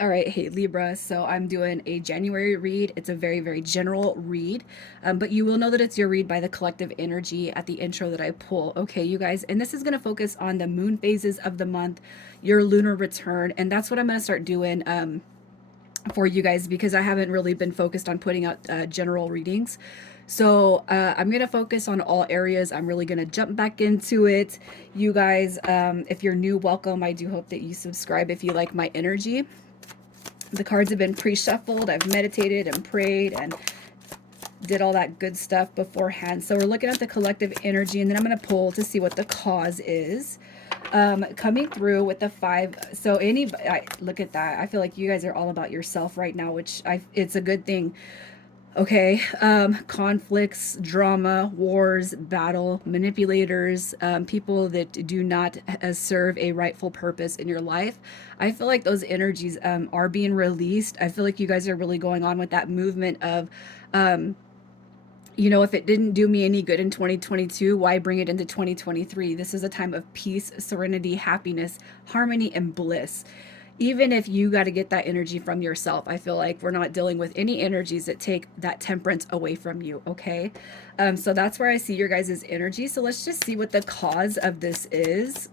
All right, hey Libra. So I'm doing a January read. It's a very, very general read, but you will know that it's your read by the collective energy at the intro that I pull. Okay, you guys, and this is going to focus on the moon phases of the month, your lunar return, and that's what I'm going to start doing for you guys because I haven't really been focused on putting out general readings. So I'm going to focus on all areas. I'm really going to jump back into it. You guys, if you're new, welcome. I do hope that you subscribe if you like my energy. The cards have been pre-shuffled. I've meditated and prayed and did all that good stuff beforehand. So we're looking at the collective energy, and then I'm going to pull to see what the cause is. Coming through with the five. So look at that. I feel like you guys are all about yourself right now, which it's a good thing. Okay, conflicts, drama, wars, battle, manipulators, people that do not serve a rightful purpose in your life. I feel like those energies are being released. I feel like you guys are really going on with that movement of, um, if it didn't do me any good in 2022, why bring it into 2023? This is a time of peace, serenity, happiness, harmony, and bliss. Even if you got to get that energy from yourself, I feel like we're not dealing with any energies that take that temperance away from you. Okay. So that's where I see your guys' energy. So let's just see what the cause of this is.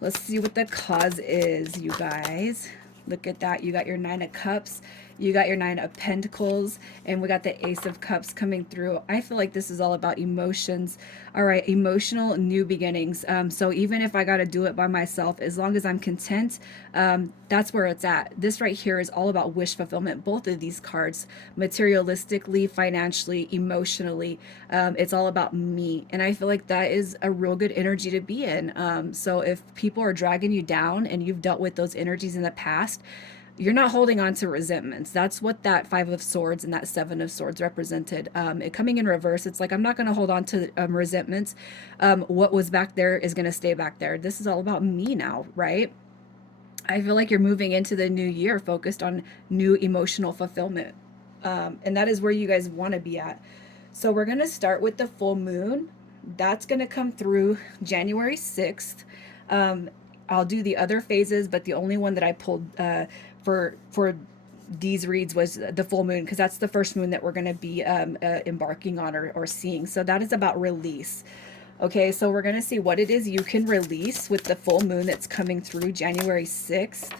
Let's see what the cause is, you guys. Look at that. You got your Nine of Cups. You got your Nine of Pentacles. And we got the Ace of Cups coming through. I feel like this is all about emotions. All right, emotional new beginnings. So even if I got to do it by myself, as long as I'm content, that's where it's at. This right here is all about wish fulfillment. Both of these cards, materialistically, financially, emotionally, it's all about me. And I feel like that is a real good energy to be in. So if people are dragging you down and you've dealt with those energies in the past, you're not holding on to resentments. That's what that Five of Swords and that Seven of Swords represented. It coming in reverse, it's like I'm not going to hold on to resentments. What was back there is going to stay back there. This is all about me now, right? I feel like you're moving into the new year focused on new emotional fulfillment. And that is where you guys want to be at. So we're going to start with the full moon. That's going to come through January 6th. I'll do the other phases, but the only one that I pulled for these reads was the full moon because that's the first moon that we're going to be embarking on or seeing. So that is about release. Okay, so we're going to see what it is you can release with the full moon that's coming through January 6th.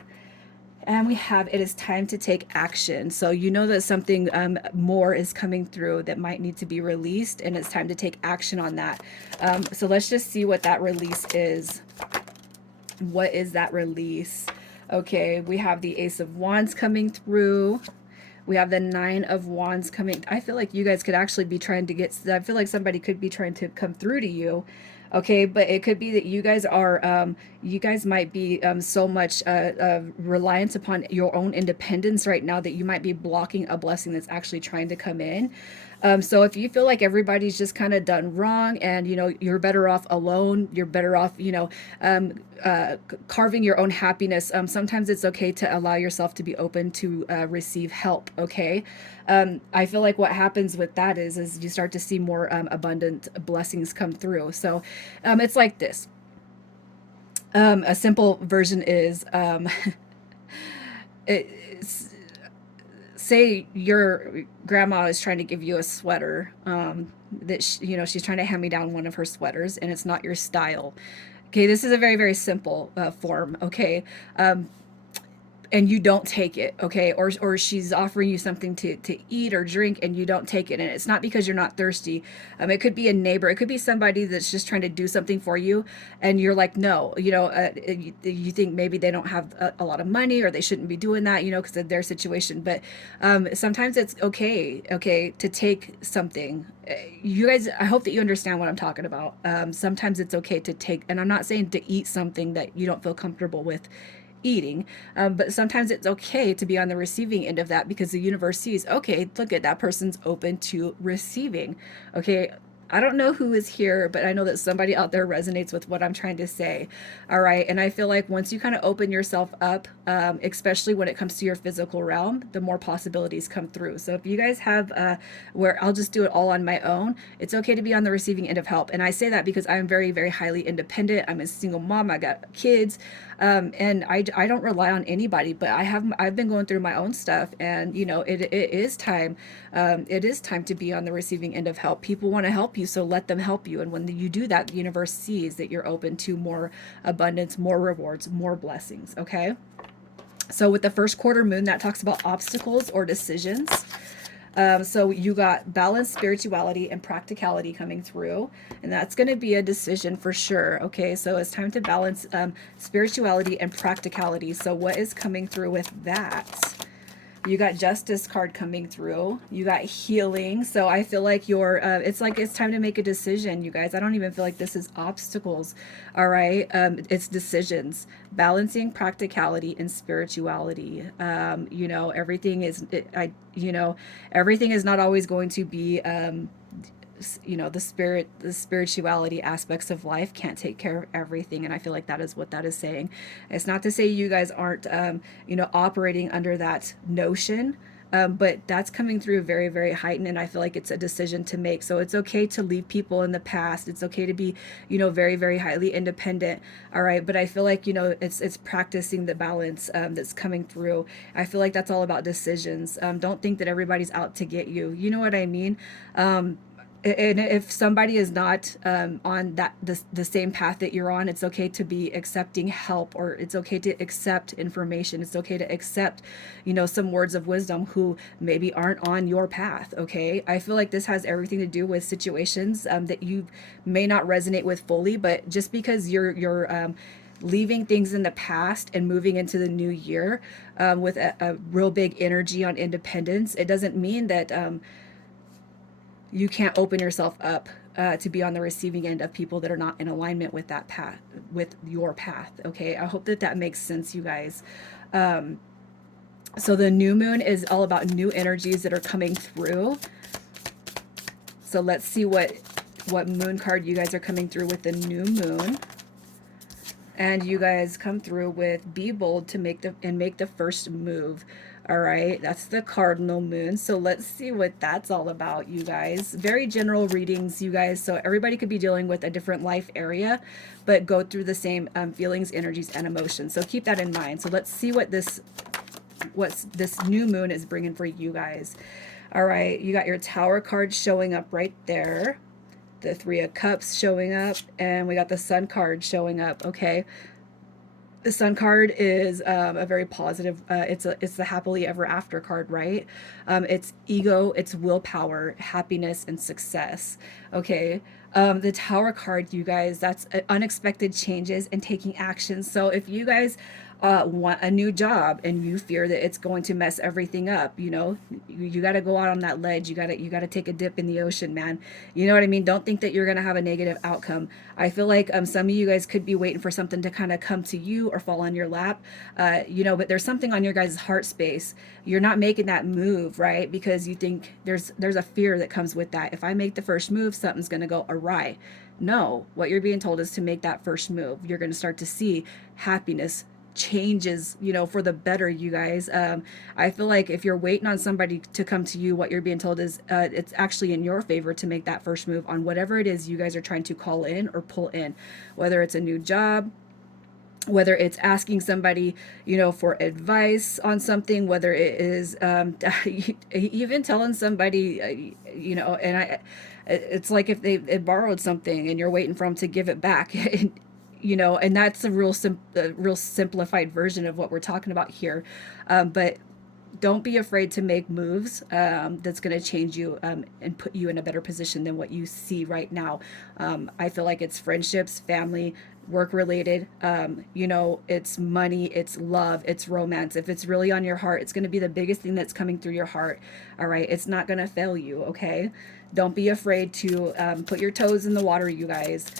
And we have it is time to take action. So you know that something more is coming through that might need to be released, and it's time to take action on that. So let's just see what that release is. What is that release? Okay, we have the Ace of Wands coming through. We have the Nine of Wands coming. I feel like you guys could actually be trying to get, I feel like somebody could be trying to come through to you. Okay, but it could be that you guys are, you guys might be so much reliant upon your own independence right now that you might be blocking a blessing that's actually trying to come in. So if you feel like everybody's just kind of done wrong and, you're better off alone, you're better off, carving your own happiness, sometimes it's okay to allow yourself to be open to receive help, okay? I feel like what happens with that is you start to see more abundant blessings come through. So it's like this. A simple version is it's, say your grandma is trying to give you a sweater that she's trying to hand me down one of her sweaters and it's not your style. Okay, this is a very, very simple form. Okay, and you don't take it, okay, or she's offering you something to eat or drink and you don't take it, and it's not because you're not thirsty. It could be a neighbor, it could be somebody that's just trying to do something for you and you're like no, you think maybe they don't have a lot of money or they shouldn't be doing that, because of their situation. But sometimes it's okay to take something. You guys, I hope that you understand what I'm talking about. Sometimes it's okay to take, and I'm not saying to eat something that you don't feel comfortable with eating, but sometimes it's okay to be on the receiving end of that because the universe sees, okay, look at that person's open to receiving. Okay, I don't know who is here, but I know that somebody out there resonates with what I'm trying to say. All right. And I feel like once you kind of open yourself up, especially when it comes to your physical realm, the more possibilities come through. So if you guys have where I'll just do it all on my own, it's okay to be on the receiving end of help. And I say that because I'm very, very highly independent. I'm a single mom. I got kids. And I don't rely on anybody, but I've been going through my own stuff, and it is time. It is time to be on the receiving end of help. People want to help you, so let them help you. And when you do that, the universe sees that you're open to more abundance, more rewards, more blessings. Okay. So with the first quarter moon, that talks about obstacles or decisions. So you got balance, spirituality, and practicality coming through, and that's going to be a decision for sure. Okay, so it's time to balance spirituality and practicality. So what is coming through with that? You got justice card coming through. You got healing. So I feel like it's like it's time to make a decision, you guys. I don't even feel like this is obstacles. All right. It's decisions, balancing practicality and spirituality. Everything is, everything is not always going to be, the spirituality aspects of life can't take care of everything. And I feel like that is what that is saying. It's not to say you guys aren't operating under that notion, but that's coming through very, very heightened, and I feel like it's a decision to make. So it's okay to leave people in the past. It's okay to be very, very highly independent. All right, but I feel like it's practicing the balance that's coming through. I feel like that's all about decisions. Don't think that everybody's out to get you. You know what I mean? And if somebody is not on the same path that you're on, it's okay to be accepting help, or it's okay to accept information. It's okay to accept some words of wisdom who maybe aren't on your path. Okay, I feel like this has everything to do with situations that you may not resonate with fully, but just because you're leaving things in the past and moving into the new year with a real big energy on independence, it doesn't mean that you can't open yourself up to be on the receiving end of people that are not in alignment with that path, with your path. Okay, I hope that that makes sense, you guys. So the new moon is all about new energies that are coming through. So let's see what moon card you guys are coming through with the new moon. And you guys come through with be bold to make the first move. All right, that's the cardinal moon. So let's see what that's all about, you guys. Very general readings, you guys. So everybody could be dealing with a different life area, but go through the same feelings, energies, and emotions. So keep that in mind. So let's see what this new moon is bringing for you guys. All right, you got your Tower card showing up right there. The Three of Cups showing up, and we got the Sun card showing up. Okay, the Sun card is a very positive. It's the happily ever after card, right? It's ego, it's willpower, happiness, and success. Okay. The Tower card, you guys, that's unexpected changes and taking action. So if you guys want a new job and you fear that it's going to mess everything up, you got to go out on that ledge. You got to take a dip in the ocean, man. You know what I mean? Don't think that you're going to have a negative outcome. I feel like some of you guys could be waiting for something to kind of come to you or fall on your lap, but there's something on your guys' heart space. You're not making that move, right? Because you think there's a fear that comes with that. If I make the first move, something's going to go awry. No, what you're being told is to make that first move. You're going to start to see happiness changes, for the better, you guys. I feel like if you're waiting on somebody to come to you, what you're being told is it's actually in your favor to make that first move on whatever it is you guys are trying to call in or pull in, whether it's a new job, whether it's asking somebody, for advice on something, whether it is even telling somebody, it's like if they borrowed something and you're waiting for them to give it back. And that's a real simplified version of what we're talking about here. But don't be afraid to make moves that's going to change you and put you in a better position than what you see right now. I feel like it's friendships, family, work related. It's money, it's love, it's romance. If it's really on your heart, it's going to be the biggest thing that's coming through your heart. All right. It's not going to fail you. Okay. Don't be afraid to put your toes in the water, you guys.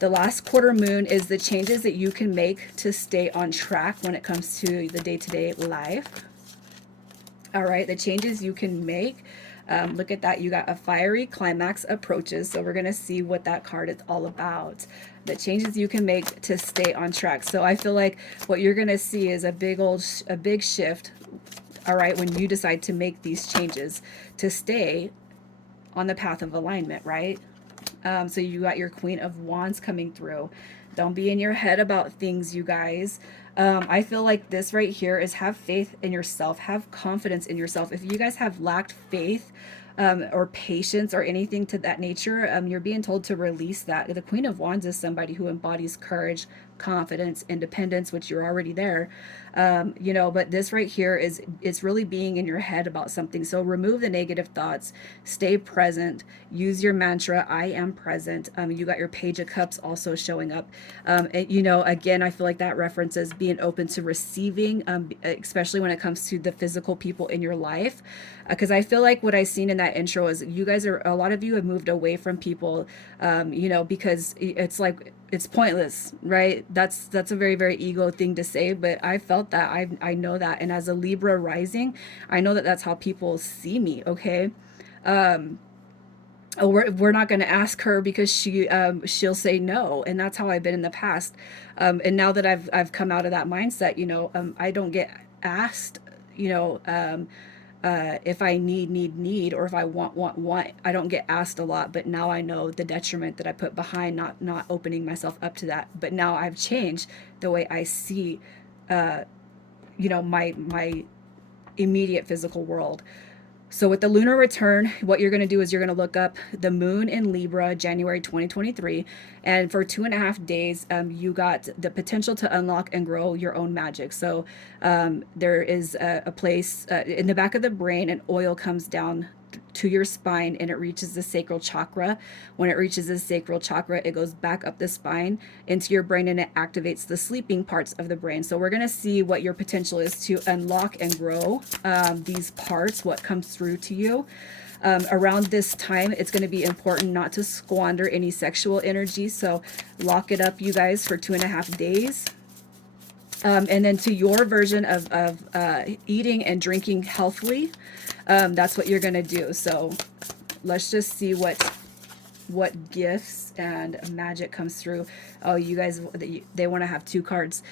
The last quarter moon is the changes that you can make to stay on track when it comes to the day-to-day life. All right, the changes you can make Look at that. You got a fiery climax approaches. So we're going to see what that card is all about. The changes you can make to stay on track. So I feel like what you're going to see is a big shift. All right. When you decide to make these changes to stay on the path of alignment, right? So you got your Queen of Wands coming through. Don't be in your head about things, you guys. I feel like this right here is have faith in yourself, have confidence in yourself. If you guys have lacked faith, or patience or anything to that nature, you're being told to release that. The Queen of Wands is somebody who embodies courage, confidence, independence, which you're already there. But this right here is it's really being in your head about something. So remove the negative thoughts, stay present, use your mantra, I am present. You got your Page of Cups also showing up. Again, I feel like that references being open to receiving, especially when it comes to the physical people in your life. Because I feel like what I seen in that intro is a lot of you have moved away from people, because it's like, it's pointless, right? That's a very, very ego thing to say, but I felt that. I know that. And as a Libra rising, I know that that's how people see me, okay? Oh, we're not going to ask her because she'll say no, and that's how I've been in the past. And now that I've come out of that mindset, I don't get asked, if I need, or if I want. I don't get asked a lot, but now I know the detriment that I put behind not opening myself up to that. But now I've changed the way I see, my immediate physical world. So with the lunar return, what you're going to do is you're going to look up the moon in Libra, January 2023. And for 2.5 days, you got the potential to unlock and grow your own magic. So there is a place in the back of the brain, and oil comes down to your spine and it reaches the sacral chakra. When it reaches the sacral chakra, it goes back up the spine into your brain and it activates the sleeping parts of the brain. So we're going to see what your potential is to unlock and grow these parts, what comes through to you. Around this time, it's going to be important not to squander any sexual energy. So lock it up, you guys, for 2.5 days. And then to your version of eating and drinking healthily, that's what you're going to do. So let's just see what gifts and magic comes through. Oh, you guys, they want to have two cards.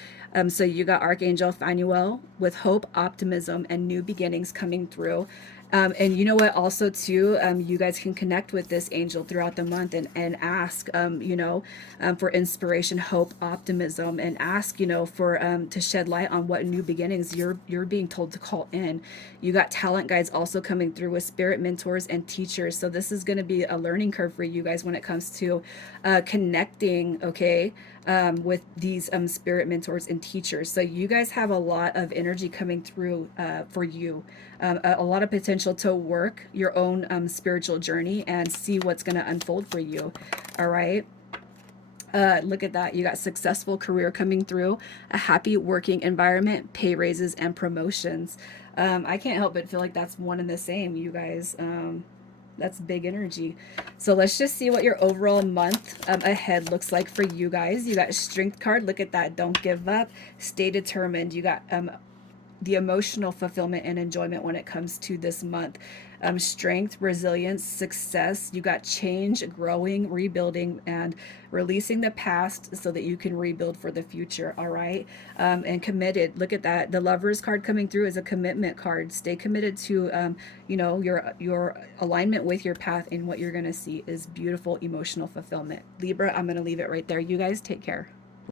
So you got Archangel Phanuel with hope, optimism, and new beginnings coming through. And you know what, also too, you guys can connect with this angel throughout the month and ask, for inspiration, hope, optimism, and ask, for to shed light on what new beginnings you're being told to call in. You got talent guides also coming through with spirit mentors and teachers. So this is going to be a learning curve for you guys when it comes to connecting, okay, with these spirit mentors and teachers. So you guys have a lot of energy coming through for you, a lot of potential to work your own spiritual journey and see what's going to unfold for you. All right. Look at that. You got successful career coming through, a happy working environment, pay raises, and promotions. I can't help but feel like that's one and the same, you guys. That's big energy. So let's just see what your overall month ahead looks like for you guys. You got strength card. Look at that. Don't give up. Stay determined. You got the emotional fulfillment and enjoyment when it comes to this month. Strength, resilience, success. You got change, growing, rebuilding, and releasing the past so that you can rebuild for the future. All right. And committed. Look at that. The Lovers card coming through is a commitment card. Stay committed to, your alignment with your path, and what you're going to see is beautiful emotional fulfillment. Libra, I'm going to leave it right there. You guys take care.